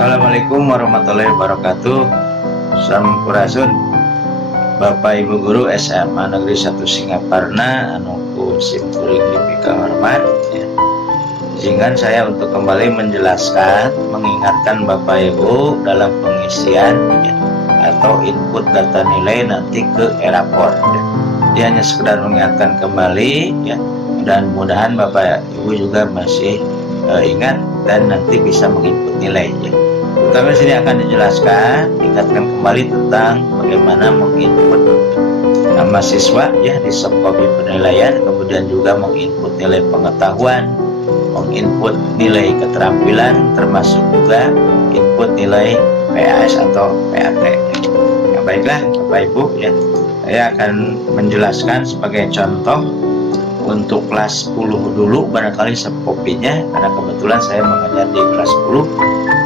Assalamualaikum warahmatullahi wabarakatuh. Sampurasun Bapak Ibu Guru SMA Negeri 1 Singaparna anu simkuring dipika hormat ya. Izinkan saya untuk kembali menjelaskan, mengingatkan Bapak Ibu dalam pengisian ya, atau input data nilai nanti ke e-rapor ya. Dia hanya sekedar mengingatkan kembali ya, dan mudahan Bapak Ibu juga masih ingat dan nanti bisa menginput nilai ya. Terutama sini akan dijelaskan, ingatkan kembali tentang bagaimana menginput nama siswa ya di subkopi penilaian, kemudian juga menginput nilai pengetahuan, menginput nilai keterampilan, termasuk juga input nilai PAS atau PAT. Ya, baiklah Bapak Ibu ya, saya akan menjelaskan sebagai contoh untuk kelas 10 dulu barangkali subkopinya, karena kebetulan saya mengajar di kelas 10.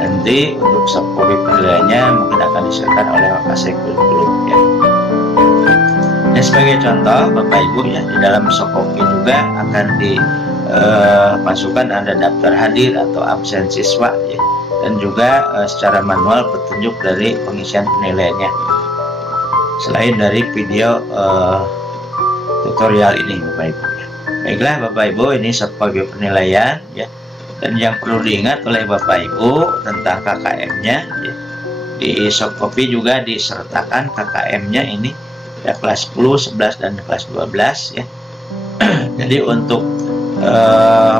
Nanti untuk subkopi penilaiannya mungkin akan diserahkan oleh Wakasek kurikulum ya. Ya, sebagai contoh Bapak Ibu ya, di dalam subkopi juga akan dimasukkan ada daftar hadir atau absen siswa ya, dan juga secara manual petunjuk dari pengisian penilaiannya selain dari video tutorial ini Bapak Ibu ya. Baiklah Bapak Ibu, ini subkopi penilaian ya. Dan yang perlu diingat oleh Bapak Ibu tentang KKM-nya ya. Di subkopi juga disertakan KKM-nya ini ya, kelas 10, 11 dan kelas 12 ya. Jadi untuk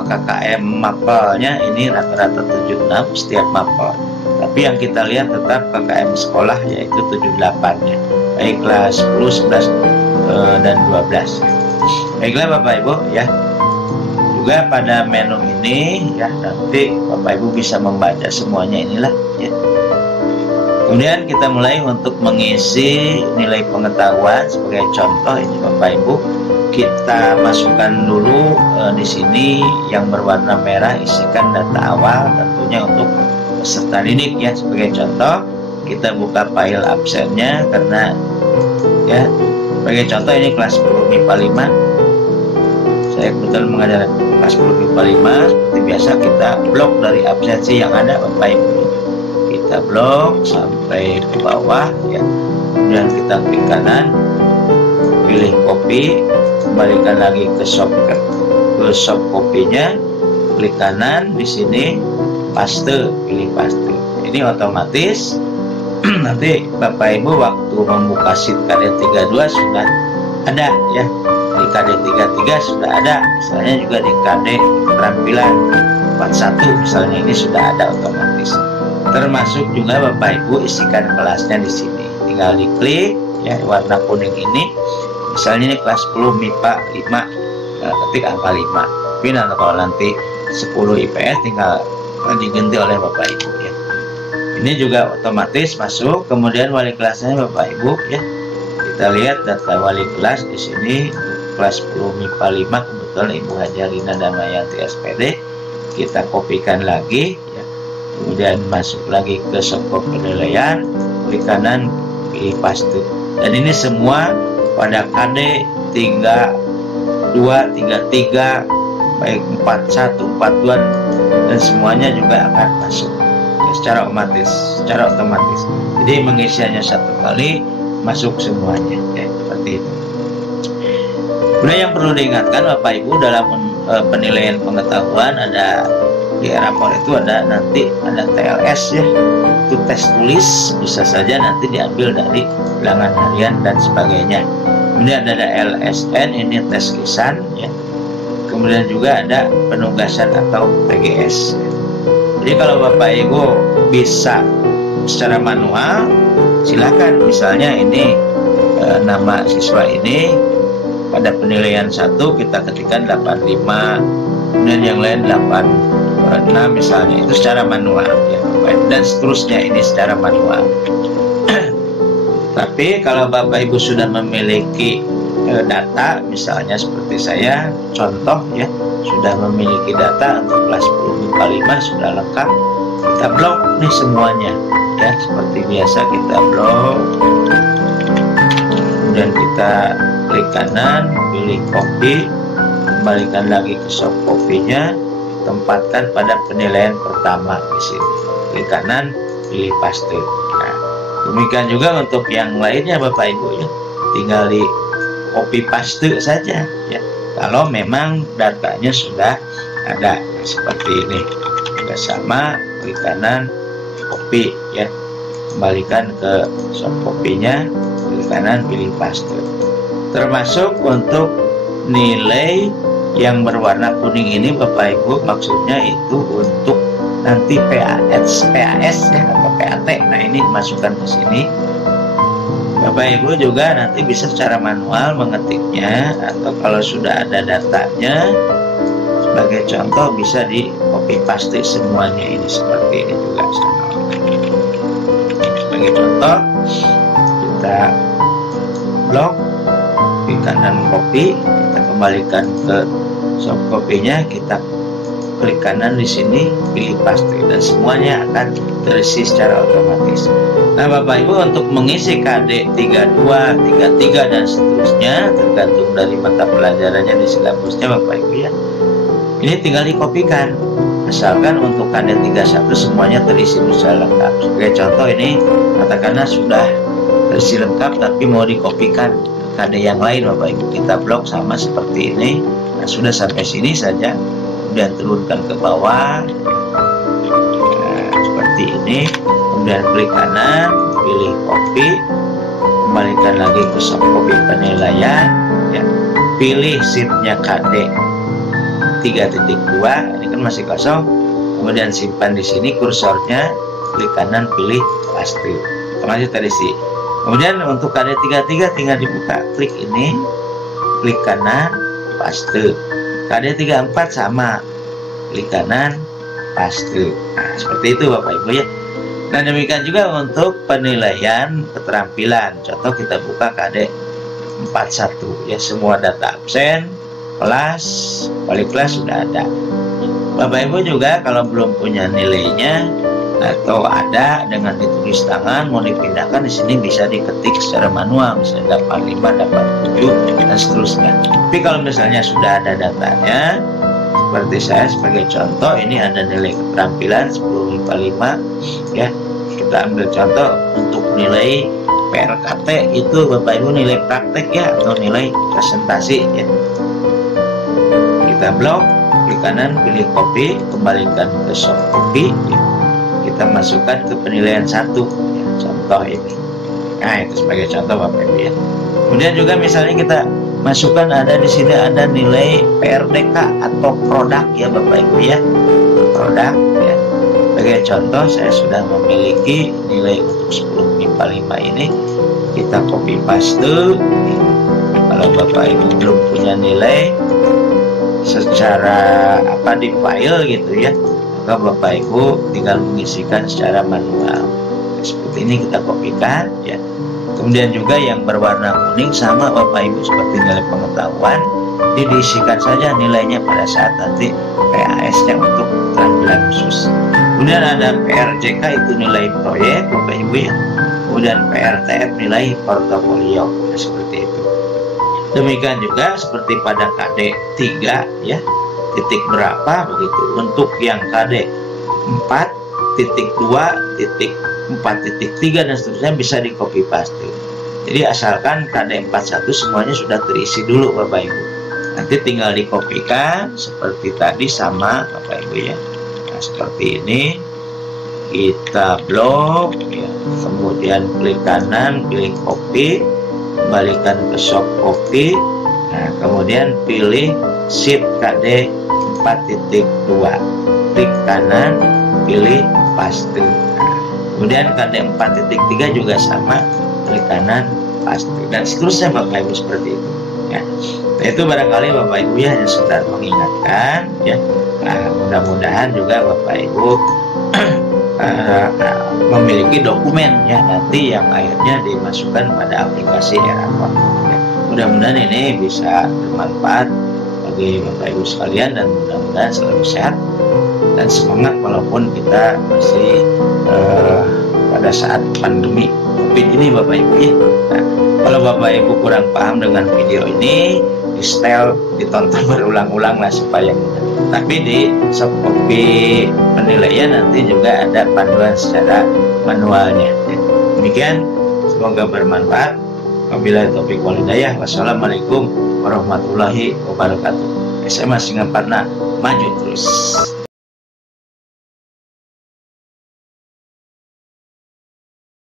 KKM mapelnya ini rata-rata 76 setiap mapel. Tapi yang kita lihat tetap KKM sekolah yaitu 78 ya. Baik kelas 10, 11 dan 12 ya. Baiklah Bapak Ibu ya. Juga pada menu ini ya, nanti Bapak Ibu bisa membaca semuanya inilah ya. Kemudian kita mulai untuk mengisi nilai pengetahuan. Sebagai contoh ini Bapak Ibu, kita masukkan dulu di sini yang berwarna merah, isikan data awal tentunya untuk peserta didik ya. Sebagai contoh kita buka file absennya, karena ya sebagai contoh ini kelas 10 MIPA 5. Saya kebetulan mengajar kelas 10 MIPA 5. Seperti biasa kita blok dari absensi yang ada Bapak Ibu. Kita blok sampai ke bawah ya. Kemudian kita klik kanan, pilih copy, kembalikan lagi ke soft copy-nya, klik kanan di sini, paste, pilih paste. Ini otomatis nanti Bapak Ibu waktu membuka sheet KD32 sudah ada ya. Di KD33 sudah ada, misalnya juga di KD keterampilan 41 misalnya, ini sudah ada otomatis. Termasuk juga Bapak Ibu isikan kelasnya di sini. Tinggal diklik ya, warna kuning ini. Misalnya ini kelas 10 MIPA 5, ketik angka 5. Tapi kalau nanti 10 IPS tinggal diganti oleh Bapak Ibu ya. Ini juga otomatis masuk. Kemudian wali kelasnya Bapak Ibu ya. Kita lihat data wali kelas di sini. Kelas 10 MIPA 5 kebetulan Ibu Hajarina Damayanti SPD. Kita kopikan lagi ya. Kemudian masuk lagi ke subkopi penilaian, klik kanan, pilih paste. Dan ini semua pada KD 32, 33, baik 41, 42 dan semuanya juga akan masuk ya, secara otomatis. Jadi mengisiannya satu kali masuk semuanya ya, seperti itu. Kemudian yang perlu diingatkan Bapak Ibu dalam penilaian pengetahuan, ada di e-rapor itu ada nanti ada TLS ya, itu tes tulis, bisa saja nanti diambil dari bilangan harian dan sebagainya. Kemudian ada LSN, ini tes lisan ya. Kemudian juga ada penugasan atau PGS ya. Jadi kalau Bapak Ibu bisa secara manual silakan, misalnya ini nama siswa ini pada penilaian 1 kita ketikkan 85, kemudian yang lain 86 misalnya, itu secara manual ya, dan seterusnya ini secara manual. Tapi kalau Bapak Ibu sudah memiliki data, misalnya seperti saya contoh ya, sudah memiliki data untuk kelas 10 MIPA 5 sudah lengkap, kita blok nih semuanya ya, seperti biasa kita blok. Kemudian kita klik kanan, pilih copy, kembalikan lagi ke soft copy-nya, tempatkan pada penilaian pertama di sini. klik kanan, pilih paste. Nah, demikian juga untuk yang lainnya Bapak Ibu ya, tinggal di copy paste saja ya. Kalau memang datanya sudah ada seperti ini, juga sama, klik kanan, copy ya, kembalikan ke soft copy-nya, klik kanan, pilih paste. Termasuk untuk nilai yang berwarna kuning ini Bapak Ibu, maksudnya itu untuk nanti PAS ya atau PAT. Nah, ini masukkan ke sini. Bapak Ibu juga nanti bisa secara manual mengetiknya, atau kalau sudah ada datanya sebagai contoh bisa di copy paste semuanya ini seperti ini juga sama. Sebagai contoh kita blok di kanan copy, kita kembalikan ke soft copy-nya, kita klik kanan di sini, pilih paste, dan semuanya akan terisi secara otomatis. Nah Bapak Ibu, untuk mengisi KD 32, 33 dan seterusnya tergantung dari mata pelajarannya di silabusnya Bapak Ibu ya, ini tinggal dikopikan. Asalkan untuk KD 31 semuanya terisi secara lengkap. Sebagai contoh ini katakanlah sudah terisi lengkap tapi mau dikopikan KD yang lain Bapak Ibu, kita blok sama seperti ini. Nah, sudah sampai sini saja, kemudian turunkan ke bawah, nah, seperti ini, kemudian klik kanan, pilih copy, kembalikan lagi ke soft copy penilaian ya, pilih sheetnya KD 3.2, ini kan masih kosong, kemudian simpan di sini kursornya, klik kanan, pilih paste, otomatis terisi. Kemudian untuk KD 33 tinggal dibuka, klik ini, klik kanan, paste. KD 34 sama, klik kanan, paste. Nah, seperti itu Bapak Ibu ya. Nah, demikian juga untuk penilaian keterampilan. Contoh kita buka KD 41 ya, semua data absen, kelas, balik kelas sudah ada. Bapak Ibu juga kalau belum punya nilainya atau ada dengan ditulis tangan mau dipindahkan, di sini bisa diketik secara manual, misalnya 85, 87 dan seterusnya. Tapi kalau misalnya sudah ada datanya, seperti saya sebagai contoh, ini ada nilai keterampilan 1055 ya. Kita ambil contoh untuk nilai PRKT itu Bapak Ibu nilai praktek ya, atau nilai presentasi ya. Kita blok, klik kanan, pilih copy, kembalikan ke soft copy ya. Kita masukkan ke penilaian 1 ya, contoh ini. Nah, itu sebagai contoh Bapak Ibu ya. Kemudian juga misalnya kita masukkan ada di sini ada nilai PRDK atau produk ya Bapak Ibu ya. Produk ya. Sebagai contoh saya sudah memiliki nilai untuk 10 MIPA 5 ini. Kita copy paste ya. Kalau Bapak Ibu belum punya nilai secara di file gitu ya, maka Bapak Ibu tinggal mengisikan secara manual. Seperti ini kita kopikan ya. Kemudian juga yang berwarna kuning sama Bapak Ibu seperti nilai pengetahuan, diisikan saja nilainya pada saat nanti PAS-nya untuk keterampilan khusus. Kemudian ada PRJK itu nilai proyek Bapak Ibu ya. Kemudian PRTF nilai portofolio ya, seperti itu. Demikian juga seperti pada KD 3 ya, titik berapa begitu. Untuk yang KD 4, titik 2, titik 4, titik 3 dan seterusnya bisa di copy paste. Jadi asalkan KD 41 semuanya sudah terisi dulu Bapak Ibu. Nanti tinggal dikopikan seperti tadi sama Bapak Ibu ya. Nah, seperti ini kita blok ya. Kemudian klik kanan, pilih copy, kembalikan ke soft copy. Nah, kemudian pilih sheet KD 4.2, klik kanan, pilih paste. Nah, kemudian KD 4.3 juga sama, klik kanan, paste, dan seterusnya Bapak Ibu seperti itu ya. Nah, itu barangkali Bapak Ibu ya hanya sekedar mengingatkan ya. Nah, mudah-mudahan juga Bapak Ibu memiliki dokumen ya nanti yang akhirnya dimasukkan pada aplikasi Eracon ya. Mudah-mudahan ini bisa bermanfaat bagi Bapak Ibu sekalian, dan mudah-mudahan selalu sehat dan semangat walaupun kita masih pada saat pandemi COVID ini Bapak Ibu ya. Nah, kalau Bapak Ibu kurang paham dengan video ini, di setel, ditonton berulang-ulang lah supaya mudah. Tapi di soft copy penilaian nanti juga ada panduan secara manualnya. Demikian, semoga bermanfaat. Wabillahi taufiq wal hidayah. Wassalamualaikum warahmatullahi wabarakatuh. SMA Singaparna maju terus.